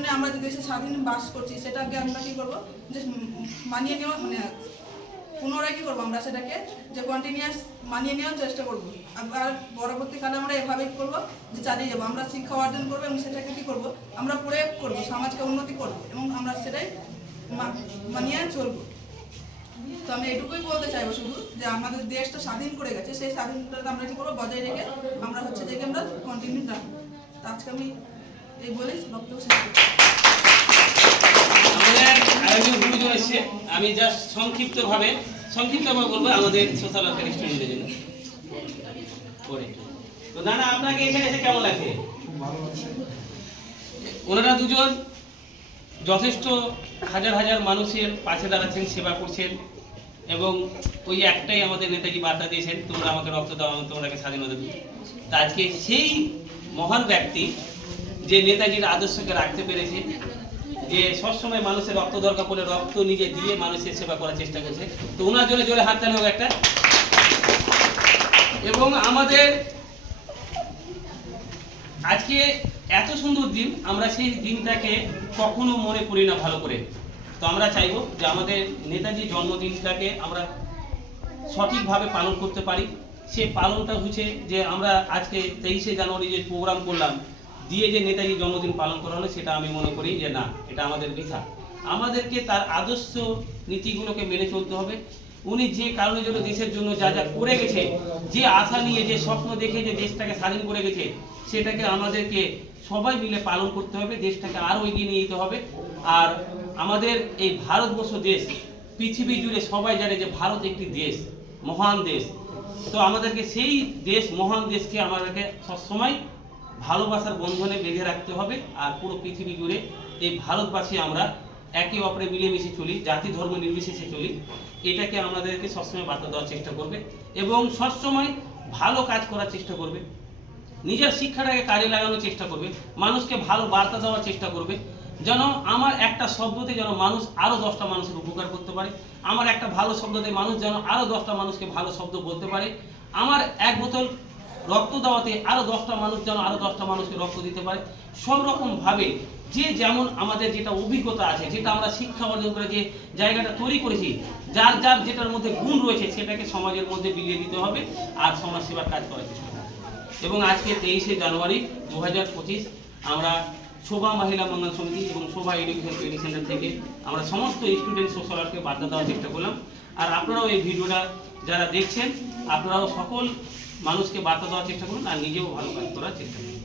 জন্য আমরা যে দেশে স্বাধীন বাস করছি সেটাকে আমরা কী করবো, যে মানিয়ে নেওয়া, মানে পুনরায় কী করবো, আমরা সেটাকে যে কন্টিনিউয়াস মানিয়ে নেওয়ার চেষ্টা করবো। আর পরবর্তীকালে আমরা এভাবেই করবো যে চালিয়ে যাবো, আমরা শিক্ষা অর্জন করবো এবং সেটাকে কী করবো, আমরা প্রয়োগ করবো, সমাজকে উন্নতি করবো এবং আমরা সেটাই মানিয়ে চলবো। তো আমি এটুকুই বলতে চাইবো শুধু, যে আমাদের দেশটা স্বাধীন করে গেছে, সেই স্বাধীনতাটা আমরা কী করবো, বজায় রেখে আমরা হচ্ছে যে আমরা কন্টিনিউ রাখবো। তো আজকে আমি এই বলেই বক্তব্য শেষ করছি। আমাদের আয়োজন গুরুজন এসছে, আমি জাস্ট সংক্ষিপ্তভাবে বলবো আমাদের সোশ্যাল ওয়ার্কার স্টুডেন্টদের জন্য। তো দাদা, আপনাকে এখানে এসে কেমন লাগছে? ওনারা দুজন যথেষ্ট হাজার হাজার মানুষের পাশে দাঁড়াচ্ছেন, সেবা করছেন এবং ওই একটাই আমাদের নেতাজি বার্তা দিয়েছেন, তোমরা আমাকে রক্ত দাও, আমি তোমাদেরকে স্বাধীনতা দিই। তা আজকে সেই মহান ব্যক্তি যে নেতাজির আদর্শকে রাখতে পেরেছে, যে সবসময় মানুষের রক্ত দরকার পড়লে রক্ত নিজে দিয়ে মানুষের সেবা করার চেষ্টা করছে, তো ওনার জন্য জোরে হাততালি হোক একটা। এবং আমাদের আজকে এত সুন্দর দিন, আমরা সেই দিনটাকে কখনো মনে করি না ভালো করে। তো আমরা চাইবো যে আমাদের নেতাজির জন্মদিনটাকে আমরা সঠিকভাবে পালন করতে পারি। সে পালনটা হচ্ছে যে আমরা আজকে 23শে জানুয়ারি যে প্রোগ্রাম করলাম দিয়ে যে নেতাজির জন্মদিন পালন করা হলো, সেটা আমি মনে করি যে না, এটা আমাদের বৃথা। আমাদেরকে তার আদর্শ নীতিগুলোকে মেনে চলতে হবে। উনি যে কারণের জন্য দেশের জন্য যা যা করে গেছে, যে আশা নিয়ে যে স্বপ্ন দেখে যে দেশটাকে স্বাধীন করে গেছে, সেটাকে আমাদেরকে সবাই মিলে পালন করতে হবে, দেশটাকে আরও এগিয়ে নিয়ে যেতে হবে। আর আমাদের এই ভারতবর্ষ দেশ, পৃথিবী জুড়ে সবাই জানে যে ভারত একটি দেশ, মহান দেশ। তো আমাদেরকে সেই দেশ, মহান দেশকে আমাদেরকে সবসময় ভালোবাসার বন্ধনে বেঁধে রাখতে হবে। আর পুরো পৃথিবী জুড়ে এই ভারতবাসী আমরা একে অপরে মিলেমিশে চলি, জাতি ধর্ম নির্বিশেষে চলি, এটাকে আমাদেরকে সবসময় বার্তা দেওয়ার চেষ্টা করবে এবং সবসময় ভালো কাজ করার চেষ্টা করবে, নিজের শিক্ষাটাকে কাজে লাগানোর চেষ্টা করবে, মানুষকে ভালো বার্তা দেওয়ার চেষ্টা করবে, যেন আমার একটা শব্দতে যেন মানুষ আরও 10টা মানুষের উপকার করতে পারে, আমার একটা ভালো শব্দতে মানুষ যেন আরও 10টা মানুষকে ভালো শব্দ বলতে পারে, আমার এক বোতল রক্ত দেওয়াতে আরও 10টা মানুষ যেন আরও 10টা মানুষকে রক্ত দিতে পারে। সব রকমভাবে যে যেমন আমাদের যেটা অভিজ্ঞতা আছে, যেটা আমরা শিক্ষা অর্জন করে যে জায়গাটা তৈরি করেছি, যার যার যেটার মধ্যে গুণ রয়েছে সেটাকে সমাজের মধ্যে বিলিয়ে দিতে হবে আর সমাজ সেবার কাজ করার চেষ্টা করতে হবে। এবং আজকে 23শে জানুয়ারি 2025 আমরা শোভা মহিলা মঙ্গল সমিতি এবং শোভা এডুকেশন ট্রেনিং সেন্টার থেকে আমরা সমস্ত স্টুডেন্ট সোশ্যাল ওয়ার্ককে বার্তা দেওয়ার চেষ্টা করলাম। আর আপনারাও এই ভিডিওটা যারা দেখছেন, আপনারাও সকল মানুষকে বার্তা দেওয়ার চেষ্টা করুন আর নিজেও ভালো কাজ করার চেষ্টা করুন।